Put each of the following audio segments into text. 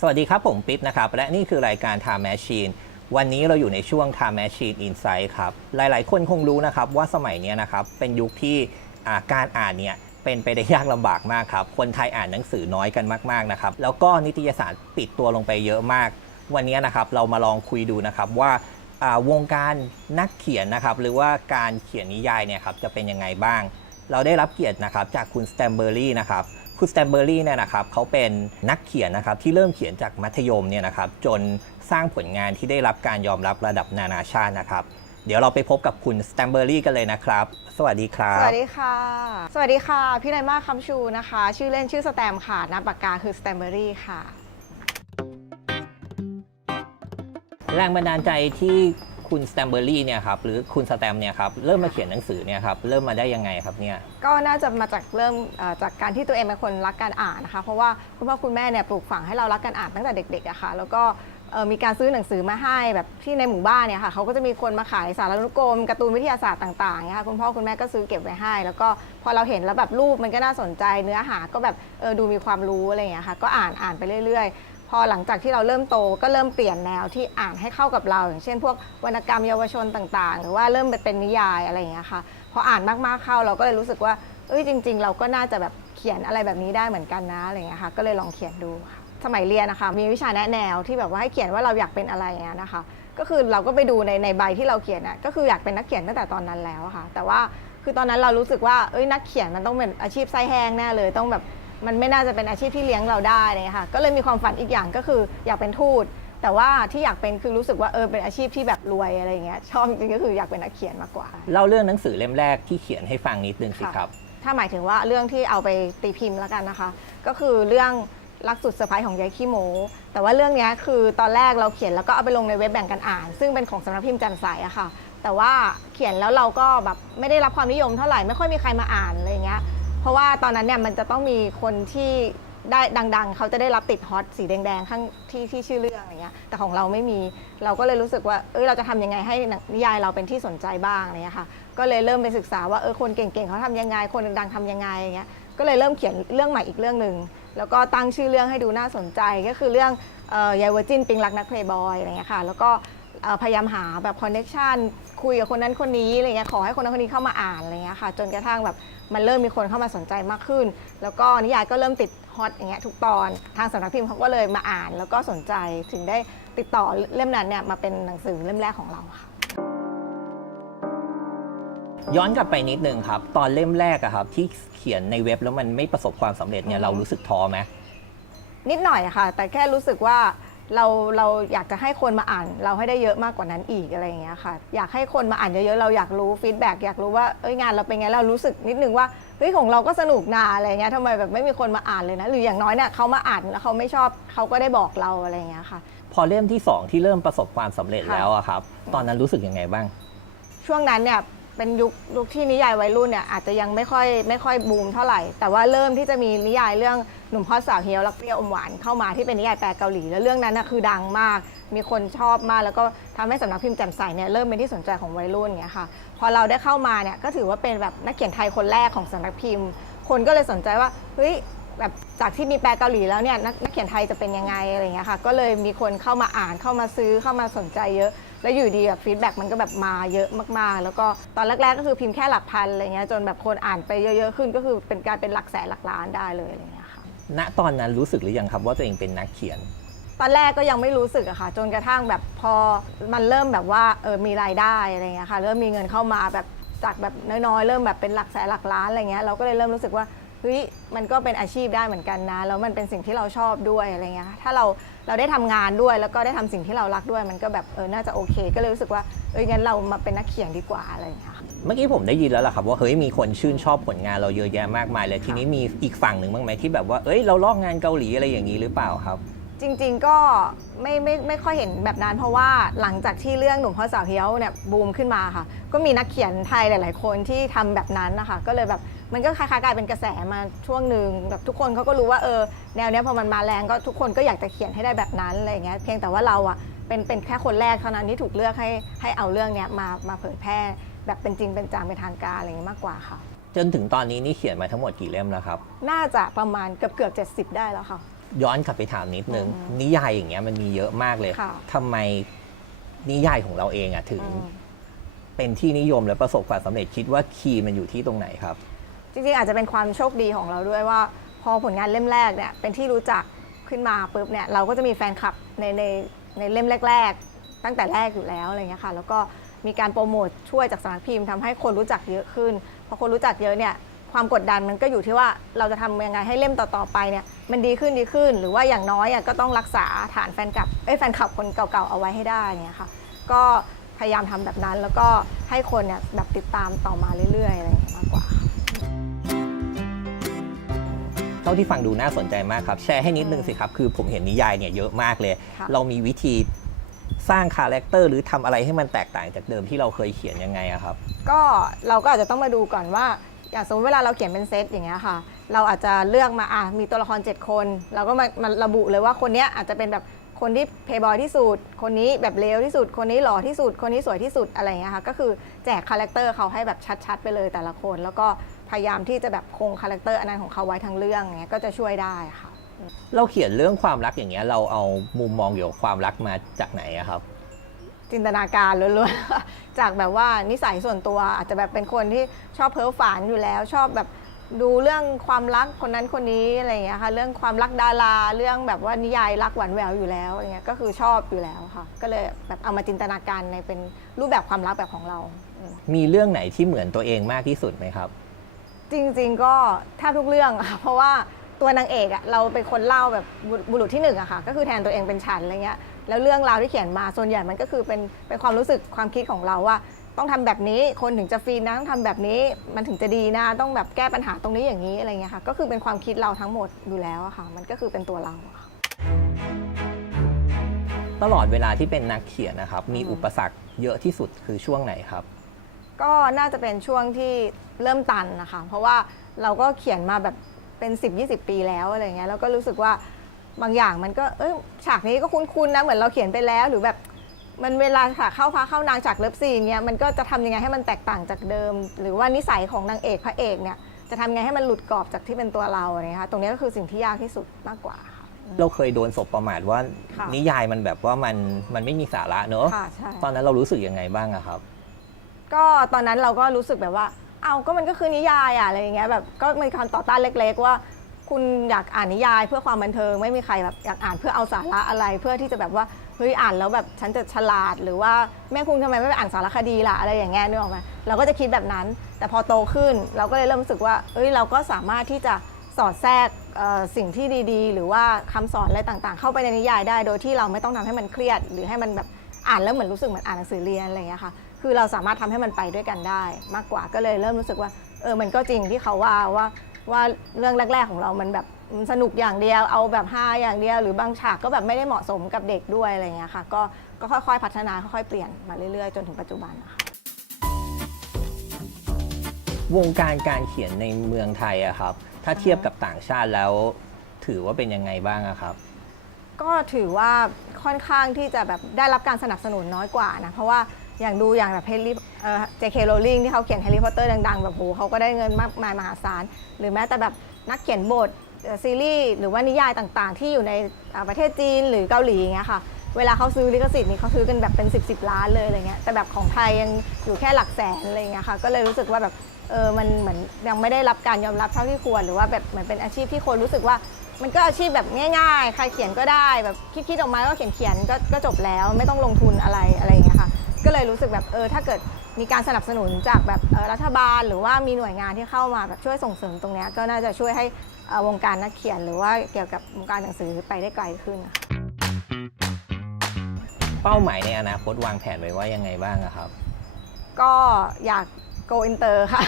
สวัสดีครับ ผมปิ๊บนะครับ และนี่คือรายการ Time Machine วันนี้เราอยู่ในช่วง Time Machine Insight ครับ หลายๆ คนคงรู้นะครับว่าสมัยนี้นะครับ เป็นยุคที่การอ่านเนี่ยเป็นไปได้ยากลำบากมากครับ คนไทยอ่านหนังสือน้อยกันมากๆนะครับ แล้วก็นิตยสารปิดตัวลงไปเยอะมาก วันนี้นะครับเรามาลองคุยดูนะครับว่าอ่าวงการนักเขียนนะครับ หรือว่าการเขียนนิยายเนี่ยครับจะเป็นยังไงบ้าง เราได้รับเกียรตินะครับจากคุณสแตมเบอรี่นะครับ คุณสแตมเบอรี่เนี่ยนะครับเขาเป็นนักเขียนนะครับที่เริ่มเขียนจากมัธยมเนี่ยนะครับจนสร้างผลงานที่ได้รับการยอมรับระดับนานาชาตินะครับ เดี๋ยวเราไปพบกับคุณสแตมเบอรี่กันเลยนะครับ สวัสดีครัสบวัสดีค่ะ สวัสดีค่ะ พี่นายมาคำชูนะคะ ชื่อเล่นชื่อสแตมค่ะนามปากกาคือสแตมเบอรี่ค่ะ แรงบันดาลใจที่ คุณสแตมเบอรี่เนี่ยครับหรือคุณสแตมเนี่ยครับเริ่มมาเขียนหนังสือเนี่ยครับเริ่มมาได้ยังไงครับเนี่ย ก็น่าจะมาจากเริ่มเอ่อจากการที่ตัวเองเป็นคนรักการอ่านนะคะ เพราะว่าคุณพ่อคุณแม่เนี่ยปลูกฝังให้เรารักการอ่านตั้งแต่เด็กๆอะค่ะ แล้วก็เอ่อมีการซื้อหนังสือมาให้แบบที่ในหมู่บ้านเนี่ยค่ะเขาก็จะมีคนมาขายสารนุกรมการ์ตูนวิทยาศาสตร์ต่างๆเนี่ยค่ะคุณพ่อคุณแม่ก็ซื้อเก็บไว้ให้ แล้วก็พอเราเห็นแล้วแบบรูปมันก็น่าสนใจเนื้อหาก็แบบเออดูมีความรู้อะไรอย่างเงี้ยค่ะก็อ่านอ่านไปเรื่อยๆ พอหลังจากที่เราเริ่มโตก็เริ่มเปลี่ยนแนวที่อ่านให้เข้ากับเรา อย่างเช่น พวกวรรณกรรมเยาวชนต่างๆ หรือว่าเริ่มไปเป็นนิยายอะไรอย่างเงี้ยค่ะพออ่านมากๆเข้าเราก็เลยรู้สึกว่าเอ้ยจริง ๆ เราก็น่าจะแบบเขียนอะไรแบบนี้ได้เหมือนกันนะอะไรอย่างเงี้ยค่ะก็เลยลองเขียนดูค่ะสมัยเรียนนะคะมีวิชาแนะแนวที่แบบว่าให้เขียนว่าเราอยากเป็นอะไรอย่างเงี้ยนะคะก็คือเราก็ไปดูในในใบที่เราเขียนน่ะก็คืออยากเป็นนักเขียนตั้งแต่ตอนนั้นแล้วค่ะ แต่ว่าคือตอนนั้นเรารู้สึกว่าเอ้ยนักเขียนมันต้องเป็นอาชีพไส้แห้งแน่เลยต้องแบบ มันไม่น่าจะเป็นอาชีพที่เลี้ยงเราได้เลยค่ะก็เลยมีความฝันอีกอย่างก็คืออยากเป็นทูต แต่ว่าที่อยากเป็นคือรู้สึกว่าเออเป็นอาชีพที่แบบรวยอะไรอย่างเงี้ยชอบจริงๆก็คืออยากเป็นนักเขียนมากกว่า เล่าเรื่องหนังสือเล่มแรกที่เขียนให้ฟังนิดนึงสิค่ะครับ ถ้าหมายถึงว่าเรื่องที่เอาไปตีพิมพ์แล้วกันนะคะ ก็คือเรื่องรักสุดเซอร์ไพรส์ของยายขี้โมแต่ว่าเรื่องเนี้ยคือตอนแรกเราเขียนแล้วก็เอาไปลงในเว็บแบ่งกันอ่าน ซึ่งเป็นของสำนักพิมพ์จันทร์ใสอะค่ะ แต่ว่าเขียนแล้วเราก็แบบไม่ได้รับความนิยมเท่าไหร่ไม่ค่อยมีใครมาอ่านอะไรอย่างเงี้ยเพ ราะว่าตอนนั้นเนี่ยมันจะต้องมีคนที่ได้ดัง ๆ เขาจะได้รับติดฮอตสีแดงๆข้างที่ที่ชื่อเรื่องอะไรเงี้ยแต่ของเราไม่มีเราก็เลยรู้สึกว่าเอ้ยเราจะทำยังไงให้นิยายเราเป็นที่สนใจบ้างอะไรเงี้ยค่ะก็เลยเริ่มไปศึกษาว่าเออคนเก่งๆเขาทำยังไง คนดังๆทำยังไงอย่างเงี้ยก็เลยเริ่มเขียนเรื่องใหม่อีกเรื่องหนึ่งแล้วก็ตั้งชื่อเรื่องให้ดูน่าสนใจก็คือเรื่องเอ่อยายเวอร์จินปิงรักนักเพลย์บอยอะไรเงี้ยค่ะแล้วก็ เอ่อพยายามหาแบบคอนเน็ชันคุยกับคนนั้นคนนี้อะไรเงี้ยขอให้คนนั้นคนนี้เข้ามาอ่านอะไรเงี้ยค่ะ จนกระทั่งแบบมันเริ่มมีคนเข้ามาสนใจมากขึ้น แล้วก็นิยายก็เริ่มติดฮอตอย่างเงี้ยทุกตอนทางสำนักพิมพ์เขาก็เลยมาอ่าน แล้วก็สนใจถึงได้ติดต่อเล่มนั้นเนี่ยมาเป็นหนังสือเล่มแรกของเราค่ะ ย้อนกลับไปนิดนึงครับ ตอนเล่มแรกอะครับ ที่เขียนในเว็บแล้วมันไม่ประสบความสำเร็จเนี่ยอือฮึเรารู้สึกท้อไหมนิดหน่อยอะค่ะ แต่แค่รู้สึกว่า เราเราอยากจะให้คนมาอ่าน เราให้ได้เยอะมากกว่านั้นอีกอะไรอย่างเงี้ยค่ะ อยากให้คนมาอ่านเยอะๆเราอยากรู้ฟีดแบ็กอยากรู้ว่าเอ้ยงานเราเป็นไงเรารู้สึกนิดนึงว่าเฮ้ยของเราก็สนุกนาอะไรเงี้ยทำไมแบบไม่มีคนมาอ่านเลยนะหรืออย่างน้อยเนี่ยเขามาอ่านแล้วเขาไม่ชอบเขาก็ได้บอกเราอะไรอย่างเงี้ยค่ะ พอเล่มที่สองที่เริ่มประสบความสำเร็จค่ะแล้วอะครับ ตอนนั้นรู้สึกยังไงบ้าง ช่วงนั้นเนี่ย เป็นยุคยุคที่นิยายวัยรุ่นเนี่ยอาจจะยังไม่ค่อยไม่ค่อยบูมเท่าไหร่ แต่ว่าเริ่มที่จะมีนิยายเรื่องหนุ่มพ่อสาวเฮียวรักเปรี้ยวอมหวานเข้ามาที่เป็นนิยายแปลเกาหลีแล้วเรื่องนั้นน่ะคือดังมาก มีคนชอบมากแล้วก็ทำให้สำนักพิมพ์แจ่มใสเนี่ยเริ่มเป็นที่สนใจของวัยรุ่นอย่างเงี้ยค่ะพอเราได้เข้ามาเนี่ยก็ถือว่าเป็นแบบนักเขียนไทยคนแรกของสำนักพิมพ์ คนก็เลยสนใจว่าเฮ้ยแบบจากที่มีแปลเกาหลีแล้วเนี่ยนักเขียนไทยจะเป็นยังไงอะไรเงี้ยค่ะก็เลยมีคนเข้ามาอ่านเข้ามาซื้อเข้ามาสนใจเยอะ แล้วอยู่ดีแบบฟีดแบ็กมันก็แบบมาเยอะมากๆ แล้วก็ตอนแรก ๆ ก็คือพิมพ์แค่หลักพันอะไรเงี้ยจนแบบคนอ่านไปเยอะๆขึ้น ก็คือเป็นการเป็นหลักแสนหลักล้านได้เลยอะไรเงี้ยค่ะณตอนนั้นรู้สึกหรือยังครับว่าตัวเองเป็นนักเขียน ตอนแรกก็ยังไม่รู้สึกอะค่ะ จนกระทั่งแบบพอมันเริ่มแบบว่าเออมีรายได้อะไรเงี้ยค่ะเริ่มมีเงินเข้ามาแบบจากแบบน้อยๆ เริ่มแบบเป็นหลักแสนหลักล้านอะไรเงี้ยเราก็เลยเริ่มรู้สึกว่าเฮ้ยมันก็เป็นอาชีพได้เหมือนกันนะ แล้วมันเป็นสิ่งที่เราชอบด้วยอะไรเงี้ยถ้าเราเราได้ทำงานด้วยแล้วก็ได้ทำสิ่งที่เรารักด้วย มันก็แบบเออน่าจะโอเค ก็เลยรู้สึกว่าเอองั้นเรามาเป็นนักเขียนดีกว่าอะไรเงี้ยค่ะเมื่อกี้ผมได้ยินแล้วล่ะครับว่าเฮ้ยมีคนชื่นชอบผลงานเราเยอะแยะมากมายเลยทีนี้มีอีกฝั่งหนึ่งบ้างไหมที่แบบว่าเอ้ยเราลอกงานเกาหลีอะไรอย่างนี้หรือเปล่าครับจริงๆก็ไม่ไม่ไม่ค่อยเห็นแบบนั้น เพราะว่าหลังจากที่เรื่องหนุ่มพ่อสาวเฮี้ยวเนี่ยบูมขึ้นมาค่ะ ก็มีนักเขียนไทยหลาย ๆ คนที่ทำแบบนั้นนะคะ ก็เลยแบบ มันก็คล้ายๆกลายเป็นกระแสมาช่วงหนึ่งแบบทุกคนเขาก็รู้ว่าเออแนวเนี้ยพอมันมาแรงก็ทุกคนก็อยากจะเขียนให้ได้แบบนั้นอะไรอย่างเงี้ยเพียงแต่ว่าเราอะเป็นเป็นแค่คนแรกเท่านั้นที่ถูกเลือกให้ให้เอาเรื่องเนี้ยมามาเผยแพร่ แบบเป็นจริงเป็นจังเป็นทางการอะไรอย่างเงี้ยมากกว่าค่ะ จนถึงตอนนี้นี่เขียนมาทั้งหมดกี่เล่มแล้วครับ น่าจะประมาณเกือบเกือบเจ็ดสิบได้แล้วค่ะ ย้อนกลับไปถามนิดนึงอืมนิยายอย่างเงี้ยมันมีเยอะมากเลยค่ะ ทำไมนิยายของเราเองอะถึง อืม เป็นที่นิยมและประสบความสำเร็จคิดว่าคีย์มันอยู่ที่ตรงไหนครับ จริงๆอาจจะเป็นความโชคดีของเราด้วยว่า พอผลงานเล่มแรกเนี่ยเป็นที่รู้จักขึ้นมาปุ๊บเนี่ยเราก็จะมีแฟนคลับในในในเล่มแรก ๆ ตั้งแต่แรกอยู่แล้วอะไรเงี้ยค่ะแล้วก็มีการโปรโมทช่วยจากสำนักพิมพ์ทำให้คนรู้จักเยอะขึ้นพอคนรู้จักเยอะเนี่ยความกดดันมันก็อยู่ที่ว่าเราจะทำยังไงให้เล่มต่อๆไปเนี่ยมันดีขึ้นดีขึ้น หรือว่าอย่างน้อยอก็ต้องรักษาฐานแฟนคลับเอ้แฟนคลับคนเก่าๆเอาไว้ให้ได้เนี่ยค่ะก็พยายามทำแบบนั้นแล้วก็ให้คนเนี่ยแบบติดตามต่อมาเรื่อยๆอะไรอย่างเงี้ยมากกว่า ท่าที่ฟังดูน่าสนใจมากครับ แชร์ให้นิดนึงสิครับ คือผมเห็นนิยายเนี่ยเยอะมากเลยค่ะเรามีวิธีสร้างคาแรคเตอร์หรือทำอะไรให้มันแตกต่างจากเดิมที่เราเคยเขียนยังไงอะครับ ก็เราก็อาจจะต้องมาดูก่อนว่า อย่างสมมติเวลาเราเขียนเป็นเซตอย่างเงี้ยค่ะ เราอาจจะเลือกมาอะมีตัวละคร 7 คน เราก็มามาระบุเลยว่าคนเนี้ยอาจจะเป็นแบบคนที่เพย์บอยที่สุด คนนี้แบบเลวที่สุด คนนี้หล่อที่สุด คนนี้สวยที่สุดอะไรอย่างเงี้ยค่ะ ก็คือแจกคาแรคเตอร์เขาให้แบบชัดๆ ไปเลยแต่ละคน แล้วก็ พยายามที่จะแบบคงคาแรคเตอร์อันนั้นของเขาไว้ทั้งเรื่องเงี้ยก็จะช่วยได้ค่ะ เราเขียนเรื่องความรักอย่างเงี้ยเราเอามุมมองเกี่ยวกับความรักมาจากไหนอะครับ จินตนาการล้วนๆ จากแบบว่านิสัยส่วนตัวอาจจะแบบเป็นคนที่ชอบเพ้อฝันอยู่แล้ว ชอบแบบดูเรื่องความรักคนนั้นคนนี้อะไรอย่างเงี้ยค่ะเรื่องความรักดาราเรื่องแบบว่านิยายรักหวานแหววอยู่แล้วอย่างเงี้ยก็คือชอบอยู่แล้วค่ะ ก็เลยแบบเอามาจินตนาการในเป็นรูปแบบความรักแบบของเราอืมมีเรื่องไหนที่เหมือนตัวเองมากที่สุดไหมครับ จริงๆก็แทบทุกเรื่องอะค่ะเพราะว่าตัวนางเอกอะเราเป็นคนเล่าแบบบุบุรุษที่หนึ่งอะค่ะก็คือแทนตัวเองเป็นฉันอะไรเงี้ยแล้วเรื่องราวที่เขียนมาส่วนใหญ่มันก็คือเป็นเป็นความรู้สึกความคิดของเราว่า ต้องทำแบบนี้คนถึงจะฟีนนะต้องทำแบบนี้มันถึงจะดีนะต้องแบบแก้ปัญหาตรงนี้อย่างนี้อะไรเงี้ยค่ะก็คือเป็นความคิดเราทั้งหมดอยู่แล้วอะค่ะมันก็คือเป็นตัวเราอะค่ะ ตลอดเวลาที่เป็นนักเขียนนะครับ มีอืม อุปสรรคเยอะที่สุดคือช่วงไหนครับ ก็น่าจะเป็นช่วงที่ เริ่มตันนะคะ เพราะว่าเราก็เขียนมาแบบเป็น 10-20 ปีแล้วอะไรเงี้ยแล้วก็รู้สึกว่าบางอย่างมันก็เอยฉากนี้ก็คุ้นๆนะเหมือนเราเขียนไปแล้วหรือแบบมันเวลาฉากเข้าพระเข้านางฉากเลิฟซีนเนี้ยมันก็จะทำยังไงให้มันแตกต่างจากเดิม หรือว่านิสัยของนางเอกพระเอกเนี่ยจะทำยังไงให้มันหลุดกรอบจากที่เป็นตัวเราอะไรเงี้ยค่ะตรงนี้ก็คือสิ่งที่ยากที่สุดมากกว่าค่ะเราเคยโดนสบประมาทว่าค่ะนิยายมันแบบว่ามันมันไม่มีสาระเนอะค่ะใช่ตอนนั้นเรารู้สึกยังไงบ้างอะครับ ก็ตอนนั้นเราก็รู้สึกแบบว่า เอาก็มันก็คือนิยายอะอะไรอย่างเงี้ยแบบก็มีการต่อต้านเล็ก ๆ ว่า คุณอยากอ่านนิยายเพื่อความบันเทิงไม่มีใครแบบอยากอ่านเพื่อเอาสาระอะไรเพื่อที่จะแบบว่าเฮ้ยอ่านแล้วแบบฉันจะฉลาดหรือว่าแม่คุณทำไมไม่ไปอ่านสารคดีล่ะอะไรอย่างเงี้ยนึกออกไหมเราก็จะคิดแบบนั้น แต่พอโตขึ้นเราก็เลยเริ่มรู้สึกว่าเอ้ยเราก็สามารถที่จะสอดแทรกเอ่อสิ่งที่ดีๆ หรือว่าคำสอนอะไรต่างๆ เข้าไปในนิยายได้ โดยที่เราไม่ต้องทำให้มันเครียด หรือให้มันแบบอ่านแล้วเหมือนรู้สึกเหมือนอ่านหนังสือเรียนอะไรอย่างเงี้ยค่ะ คือเราสามารถทำให้มันไปด้วยกันได้ มากกว่าก็เลยเริ่มรู้สึกว่า เออมันก็จริงที่เขาว่าว่าว่าเรื่องแรก ๆของเรามันแบบมันสนุกอย่างเดียว เอาแบบฮาอย่างเดียว หรือบางฉากก็แบบไม่ได้เหมาะสมกับเด็กด้วยอะไรอย่างเงี้ยค่ะ ก็ก็ค่อยๆพัฒนาค่อยๆเปลี่ยนมาเรื่อยๆ จนถึงปัจจุบันนะคะวงการการเขียนในเมืองไทยอะครับ ถ้าเทียบกับต่างชาติแล้ว ถือว่าเป็นยังไงบ้างอะครับ ก็ถือว่าค่อนข้างที่จะแบบได้รับการสนับสนุนน้อยกว่านะเพราะว่า อย่างดูอย่างแบบเฮลิเอ่อ J.K. Rowling ที่เขาเขียนแฮร์รี่พอตเตอร์ดังๆ แบบโหเขาก็ได้เงินมากมายมหาศาล หรือแม้แต่แบบนักเขียนบทซีรีส์หรือว่านิยายต่างๆ ที่อยู่ในประเทศจีนหรือเกาหลีอย่างเงี้ยค่ะเวลาเขาซื้อลิขสิทธิ์นี่เขาซื้อกันแบบเป็น10บสล้านเลยอะไรเงี้ยแต่แบบของไทยยังอยู่แค่หลักแสนอะไรเงี้ยค่ะก็เลยรู้สึกว่าแบบเออมันเหมือนยังไม่ได้รับการยอมรับเท่าที่ควร หรือว่าแบบเหมือนเป็นอาชีพที่คนรู้สึกว่า มันก็อาชีพแบบง่าย ๆ ใครเขียนก็ได้แบบคิดๆออกมาก็เขียนเขียนๆก็จบแล้วไม่ต้องลงทุนอะไรอะไรเงี้ยค่ะ ก็เลยรู้สึกแบบเออถ้าเกิดมีการสนับสนุนจากแบบเอ่อรัฐบาล หรือว่ามีหน่วยงานที่เข้ามาแบบช่วยส่งเสริมตรงเนี้ยก็น่าจะช่วยให้เอ่อวงการนักเขียน หรือว่าเกี่ยวกับวงการหนังสือไปได้ไกลขึ้นค่ะเป้าหมายในอนาคตวางแผนไว้ว่ายังไงบ้างอะครับ ก็อยาก go inter ค่ะ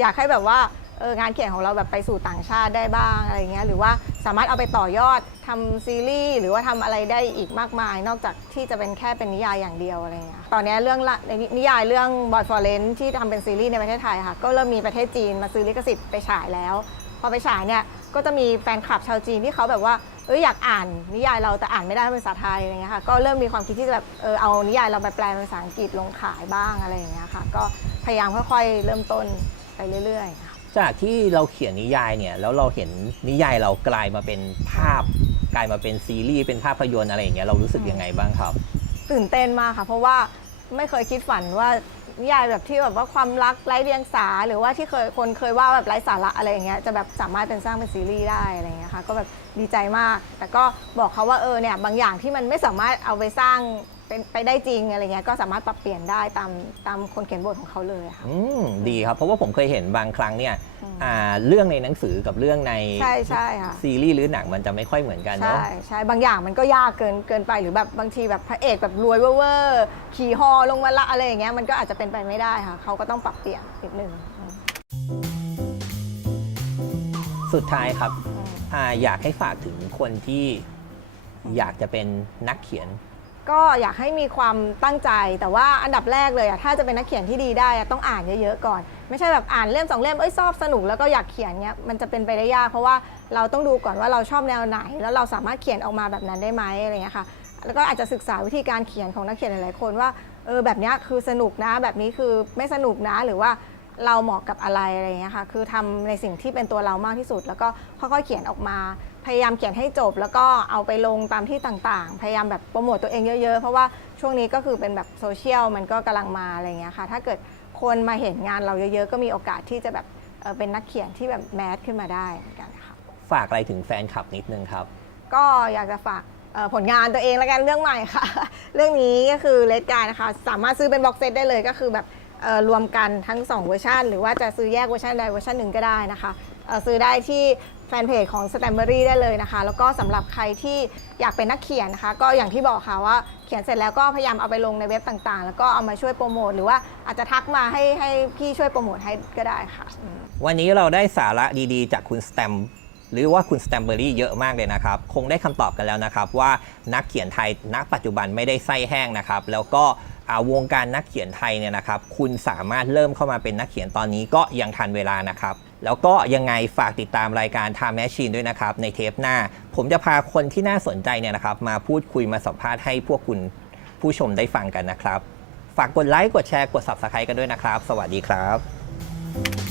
อยากให้แบบว่า เอองานเขียนของเราแบบไปสู่ต่างชาติได้บ้างอะไรเงี้ยหรือว่าสามารถเอาไปต่อยอดทำซีรีส์หรือว่าทำอะไรได้อีกมากมาย นอกจากที่จะเป็นแค่เป็นนิยายอย่างเดียวอะไรเงี้ยตอนนี้เรื่องละในนิยายเรื่อง Boy for Rent ที่ทำเป็นซีรีส์ในประเทศไทยค่ะก็เริ่มมีประเทศจีนมาซื้อลิขสิทธิ์ไปฉายแล้ว พอไปฉายเนี่ยก็จะมีแฟนคลับชาวจีนที่เขาแบบว่าเอออยากอ่านนิยายเราแต่อ่านไม่ได้เป็นภาษาไทยอะไรเงี้ยค่ะก็เริ่มมีความคิดที่จะแบบเออเอานิยายเราไปแปลเป็นภาษาอังกฤษลงขายบ้างอะไรอย่างเงี้ยค่ะก็พยายามค่อยๆเริ่มต้นไปเรื่อยๆค่ะ จากที่เราเขียนนิยายเนี่ยแล้วเราเห็นนิยายเรากลายมาเป็นภาพ กลายมาเป็นซีรีส์เป็นภาพยนตร์อะไรอย่างเงี้ยเรารู้สึกยังไงบ้างครับ ตื่นเต้นมากค่ะ เพราะว่าไม่เคยคิดฝันว่านิยายแบบที่แบบว่าความรักไร้เดียงสา หรือว่าที่เคยคนเคยว่าแบบไร้สาระอะไรอย่างเงี้ยจะแบบสามารถเป็นสร้างเป็นซีรีส์ได้อะไรอย่างเงี้ยค่ะก็แบบดีใจมาก แต่ก็บอกเขาว่าเออเนี่ยบางอย่างที่มันไม่สามารถเอาไปสร้าง เป็นไปได้จริงอะไรเงี้ยก็สามารถปรับเปลี่ยนได้ตามตามคนเขียนบทของเขาเลยค่ะ อืมดีครับ เพราะว่าผมเคยเห็นบางครั้งเนี่ยอืม อ่าเรื่องในหนังสือกับเรื่องในใช่ใช่ค่ะ ซีรีส์หรือหนังมันจะไม่ค่อยเหมือนกันเนาะ ใช่ใช่บางอย่างมันก็ยากเกินเกินไปหรือแบบบางทีแบบพระเอกแบบรวยเวอร์ๆขี่ฮอลงมาละอะไรอย่างเงี้ยมันก็อาจจะเป็นไปไม่ได้ค่ะเขาก็ต้องปรับเปลี่ยนนิดนึงอืมสุดท้ายครับอืมอาอยากให้ฝากถึงคนที่อยากจะเป็นนักเขียน ก็อยากให้มีความตั้งใจ แต่ว่าอันดับแรกเลยอะถ้าจะเป็นนักเขียนที่ดีได้อะต้องอ่านเยอะๆก่อน ไม่ใช่แบบอ่านเล่มสองเล่มเอ้ยชอบสนุกแล้วก็อยากเขียนเนี้ยมันจะเป็นไปได้ยาก เพราะว่าเราต้องดูก่อนว่าเราชอบแนวไหน แล้วเราสามารถเขียนออกมาแบบนั้นได้ไหมอะไรเงี้ยค่ะแล้วก็อาจจะศึกษาวิธีการเขียนของนักเขียนหลายๆคนว่าเออแบบเนี้ยคือสนุกนะ แบบนี้คือไม่สนุกนะหรือว่า เราเหมาะกับอะไรอะไรเงี้ยค่ะ คือทำในสิ่งที่เป็นตัวเรามากที่สุด แล้วก็ค่อยๆเขียนออกมา พยายามเขียนให้จบ แล้วก็เอาไปลงตามที่ต่างๆ พยายามแบบโปรโมตตัวเองเยอะๆ เพราะว่าช่วงนี้ก็คือเป็นแบบโซเชียลมันก็กำลังมาอะไรเงี้ยค่ะ ถ้าเกิดคนมาเห็นงานเราเยอะๆ ก็มีโอกาสที่จะแบบเอ่อเป็นนักเขียนที่แบบแมสขึ้นมาได้เหมือนกันค่ะ ฝากอะไรถึงแฟนคลับนิดนึงครับ ก็อยากจะฝากเอ่อผลงานตัวเองแล้วกันเรื่องใหม่ค่ะ เรื่องนี้ก็คือเลดการนะคะ สามารถซื้อเป็นบ็อกเซตได้เลยก็คือแบบเอ่อ รวมกันทั้ง 2 เวอร์ชันหรือว่าจะซื้อแยกเวอร์ชันใดเวอร์ชันหนึ่งก็ได้นะคะซื้อได้ที่แฟนเพจของ s t a m b e r y ได้เลยนะคะ แล้วก็สำหรับใครที่อยากเป็นนักเขียนนะคะ ก็อย่างที่บอกค่ะว่าเขียนเสร็จแล้วก็พยายามเอาไปลงในเว็บต่างๆ แล้วก็เอามาช่วยโปรโมทหรือว่าอาจจะทักมาให้ให้พี่ช่วยโปรโมทให้ก็ได้ค่ะ วันนี้เราได้สาระดีๆ จากคุณสแตมหรือว่าคุณสแตมเบอรี่เยอะมากเลยนะครับ คงได้คำตอบกันแล้วนะครับว่านักเขียนไทยณปัจจุบันไม่ได้ไส้แห้งนะครับ แล้วก็ วงการนักเขียนไทยเนี่ยนะครับคุณสามารถเริ่มเข้ามาเป็นนักเขียนตอนนี้ก็ยังทันเวลานะครับแล้วก็ยังไงฝากติดตามรายการ Time Machine ด้วยนะครับ ในเทปหน้า ผมจะพาคนที่น่าสนใจเนี่ยนะครับ มาพูดคุยมาสัมภาษณ์ให้พวกคุณผู้ชมได้ฟังกันนะครับ ฝากกดไลค์กดแชร์กด Subscribe กันด้วยนะครับ สวัสดีครับ